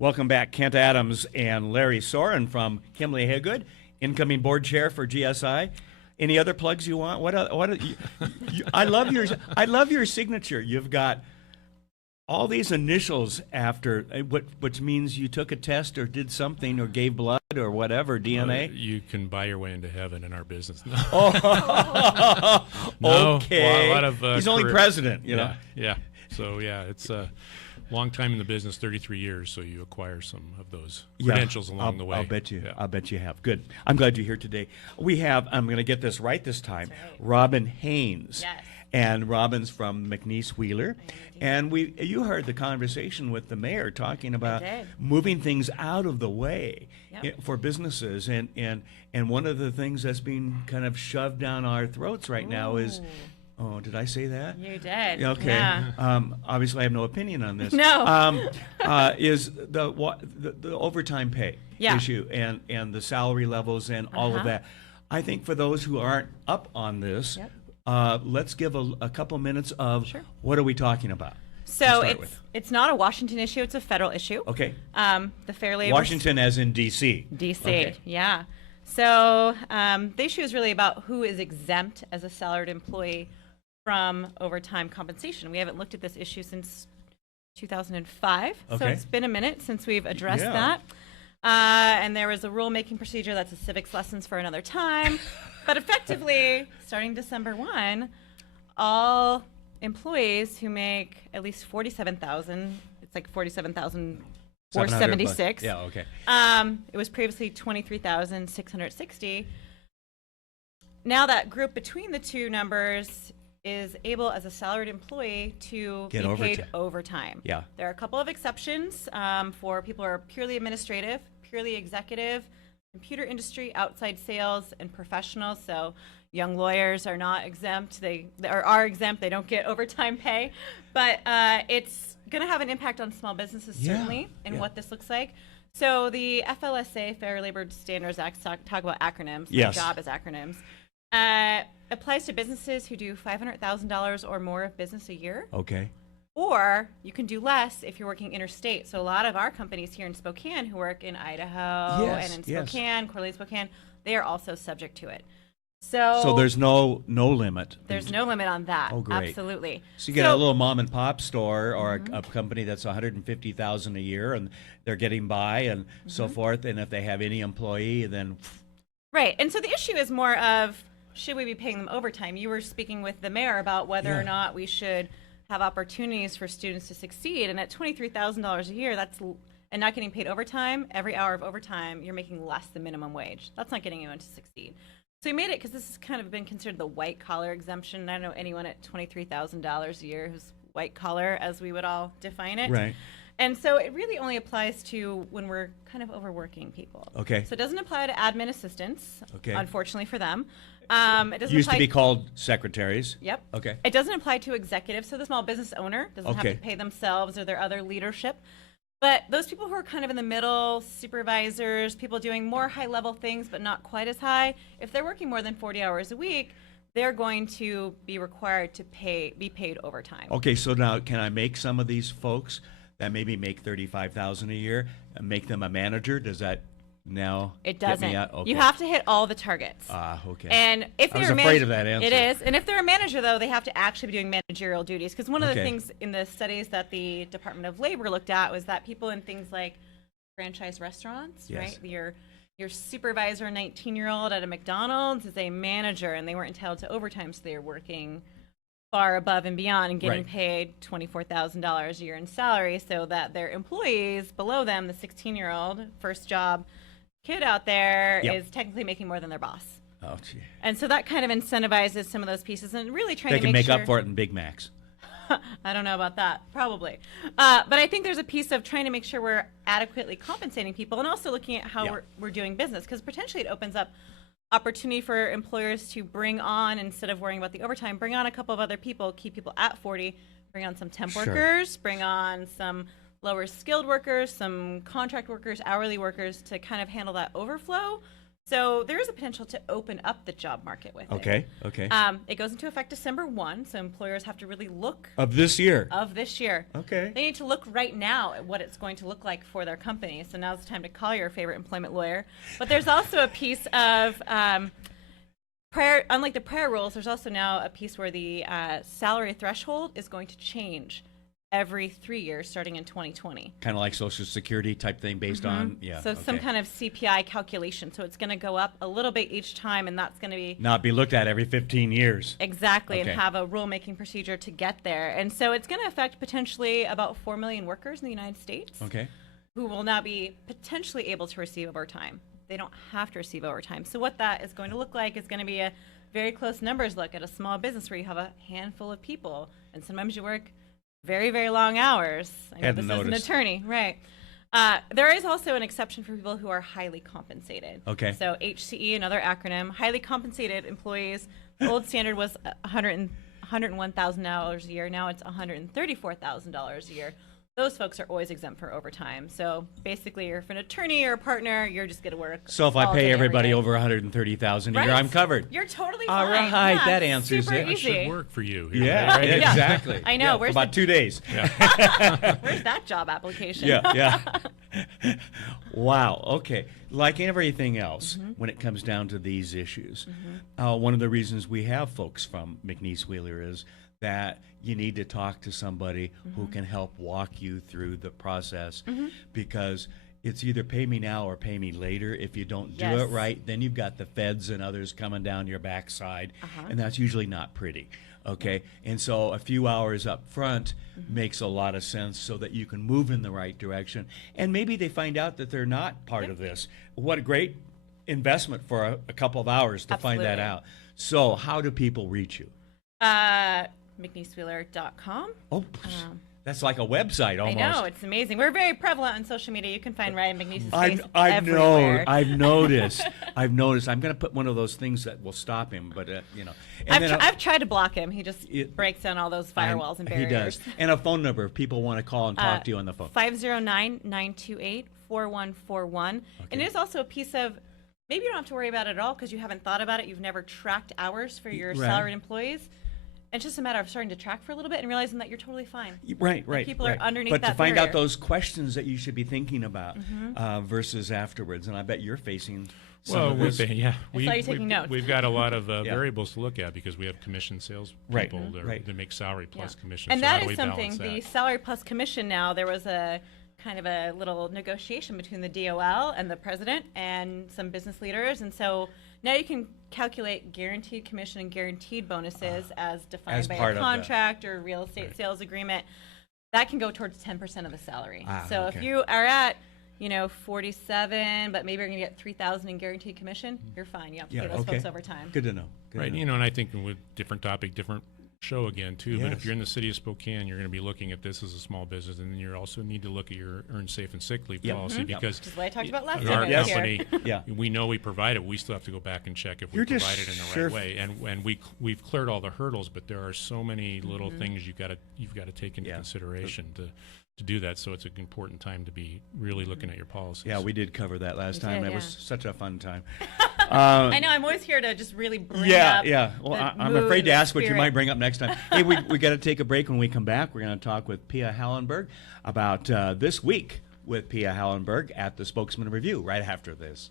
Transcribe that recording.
Welcome back, Kent Adams and Larry Soren from Kimley Haygood, incoming board chair for GSI. Any other plugs you want? I love your signature. You've got all these initials after, which means you took a test or did something or gave blood or whatever, DNA. You can buy your way into heaven in our business. Oh, No, okay. a lot of, He's only president, you know. Yeah. So it's a long time in the business, 33 years. So you acquire some of those credentials along the way. I'll bet you. Yeah. I'll bet you have. Good. I'm glad you're here today. We have. I'm going to get this right this time. Right. Robin Haynes. Yes. And Robin's from McNeice Wheeler, and you heard the conversation with the mayor talking about moving things out of the way for businesses, and one of the things that's being kind of shoved down our throats right now is. Oh, did I say that? You did. Okay. Yeah. Obviously, I have no opinion on this. No. Is the overtime pay issue and the salary levels and all of that. I think for those who aren't up on this, let's give a couple minutes of what are we talking about. So it's not a Washington issue; it's a federal issue. Okay. The Fair Labor. Washington, as in D.C. D.C. Okay. Yeah. So the issue is really about who is exempt as a salaried employee from overtime compensation. We haven't looked at this issue since 2005, so it's been a minute since we've addressed that. And there was a rulemaking procedure that's a civics lessons for another time. But effectively, starting December 1, all employees who make at least $47,000, it's like $47,476. Yeah, okay. It was previously $23,660. Now that group between the two numbers is able, as a salaried employee, to be paid overtime. Yeah. There are a couple of exceptions for people who are purely administrative, purely executive, computer industry, outside sales, and professionals. So young lawyers are not exempt. They are exempt. They don't get overtime pay. But it's going to have an impact on small businesses, certainly, and what this looks like. So the FLSA, Fair Labor Standards Act, talk about acronyms. My job is acronyms. Applies to businesses who do $500,000 or more of business a year. Okay. Or you can do less if you're working interstate. So a lot of our companies here in Spokane who work in Idaho and in Spokane, Corleone, Spokane, they are also subject to it. So there's no limit. There's no limit on that. Oh, great. Absolutely. So you get a little mom and pop store or a company that's $150,000 a year, and they're getting by and so forth. And if they have any employee, then right. And so the issue is more of, should we be paying them overtime? You were speaking with the mayor about whether or not we should have opportunities for students to succeed. And at $23,000 a year, and not getting paid overtime, every hour of overtime, you're making less than minimum wage. That's not getting anyone to succeed. So we made it because this has kind of been considered the white collar exemption. I don't know anyone at $23,000 a year who's white collar, as we would all define it. Right. And so it really only applies to when we're kind of overworking people. Okay. So it doesn't apply to admin assistants, unfortunately for them. It doesn't used to be called secretaries. Yep. Okay. It doesn't apply to executives, so the small business owner doesn't have to pay themselves or their other leadership. But those people who are kind of in the middle, supervisors, people doing more high-level things but not quite as high, if they're working more than 40 hours a week, they're going to be required to be paid overtime. Okay, so now can I make some of these folks that maybe make $35,000 a year and make them a manager? Does that now it doesn't. Get me out? Okay. You have to hit all the targets. Okay. And if they're I was afraid of that answer. It is. And if they're a manager, though, they have to actually be doing managerial duties. Because one of the things in the studies that the Department of Labor looked at was that people in things like franchise restaurants, right? Your supervisor, 19-year-old at a McDonald's, is a manager, and they weren't entitled to overtime, so they were working far above and beyond and getting paid $24,000 a year in salary, so that their employees below them, the 16-year-old first job kid out there, is technically making more than their boss. Oh, gee. And so that kind of incentivizes some of those pieces and really trying to make sure. They can make up for it in Big Macs. I don't know about that, probably. But I think there's a piece of trying to make sure we're adequately compensating people and also looking at how we're doing business, because potentially it opens up opportunity for employers to bring on, instead of worrying about the overtime, bring on a couple of other people, keep people at 40, bring on some temp workers, bring on some lower skilled workers, some contract workers, hourly workers to kind of handle that overflow So there is a potential to open up the job market with it. Okay. Okay. It goes into effect December 1, so employers have to really look Of this year. of this year. Okay. They need to look right now at what it's going to look like for their company. So now's the time to call your favorite employment lawyer. But there's also a piece of unlike the prior rules, there's also now a piece where the salary threshold is going to change every 3 years starting in 2020. Kind of like Social Security type thing based on, yeah. So it's some kind of CPI calculation. So it's going to go up a little bit each time, and that's going to be Not be looked at every 15 years. exactly, Okay. and have a rulemaking procedure to get there. And so it's going to affect potentially about 4 million workers in the United States Okay. who will now be potentially able to receive overtime. They don't have to receive overtime. So what that is going to look like is going to be a very close numbers look at a small business where you have a handful of people, and sometimes you work very, very long hours. I know Hadn't this is an noticed. attorney, right? There is also an exception for people who are highly compensated. Okay. So HCE, another acronym, highly compensated employees. The old standard was $101,000 a year. Now it's $134,000 a year. Those folks are always exempt for overtime. So basically, if an attorney or a partner, you're just going to work. So if I all pay day, every everybody day. over 130,000 a year, Right? I'm covered. You're totally All fine. right, Yeah, that it's answers super it. That should easy. work for you. Yeah, Right? Yeah. exactly. I know. Yeah, Where's for about the- 2 days. Where's that job application? Yeah. Wow. Okay. Like everything else, when it comes down to these issues, one of the reasons we have folks from McNeice Wheeler is that you need to talk to somebody who can help walk you through the process, because it's either pay me now or pay me later. If you don't do it Yes. right, then you've got the feds and others coming down your backside, and that's usually not pretty. Okay, and so a few hours up front makes a lot of sense so that you can move in the right direction. And maybe they find out that they're not part of this. What a great investment for a couple of hours to find that Absolutely. out. So how do people reach you? McNeiceWheeler.com. Oh, that's like a website almost. I know, it's amazing. We're very prevalent on social media. You can find Ryan McNeice's face I've everywhere. I've noticed. I've noticed. I'm going to put one of those things that will stop him, but you know. And then I've tried to block him. He just It- breaks down all those firewalls and He barriers. does. And a phone number if people want to call and talk to you on the phone. 509-928-4141. And it is also a piece of, maybe you don't have to worry about it at all because you haven't thought about it. You've never tracked hours for your Right. salaried employees. It's just a matter of starting to track for a little bit and realizing that you're totally fine. Right. people are right. underneath But to that find out barrier. those questions that you should be thinking about versus afterwards, and I bet you're facing some Well, of this. saw you taking notes. We've got a lot of variables to look at because we have commission sales Right, people that, right. that make salary plus commission. And so how that do is we something, balance the that? salary plus commission now, there was a kind of a little negotiation between the DOL and the president and some business leaders. And so now you can calculate guaranteed commission and guaranteed bonuses as defined as by part a of contract or real estate sales agreement. That can go towards 10% of the salary. So if okay. you are at 47, but maybe you're going to get 3,000 in guaranteed commission, you're fine. You have to pay those folks over time. Good to know. Good Right, to know. and I think with different topic, different show again too. But Yes. if you're in the city of Spokane, you're going to be looking at this as a small business, and then you also need to look at your earned safe and sick leave Yep. policy because Which is what I talked about last in time our I was here. company, Yeah. we know we provide it. We still have to go back and check if we You're just provide it in the sure- right way. And we've cleared all the hurdles, but there are so many little things you've got to take into Yeah. consideration to do that. So it's an important time to be really looking at your policies. Yeah, we did cover that last time. did, It was yeah. such a fun time. I know, I'm always here to just really bring Yeah, up yeah. Well, the I'm mood afraid and to the ask what you spirit. might bring up next time. Hey, we got to take a break. When we come back, we're going to talk with Pia Hallenberg about this week with Pia Hallenberg at the Spokesman Review right after this.